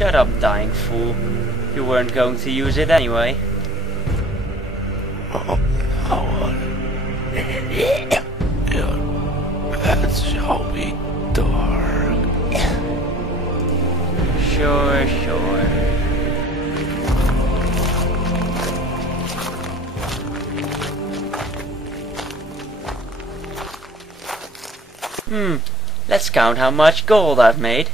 Shut up, dying fool. You weren't going to use it anyway. Oh, yeah, that shall be dark. Sure. Let's count how much gold I've made.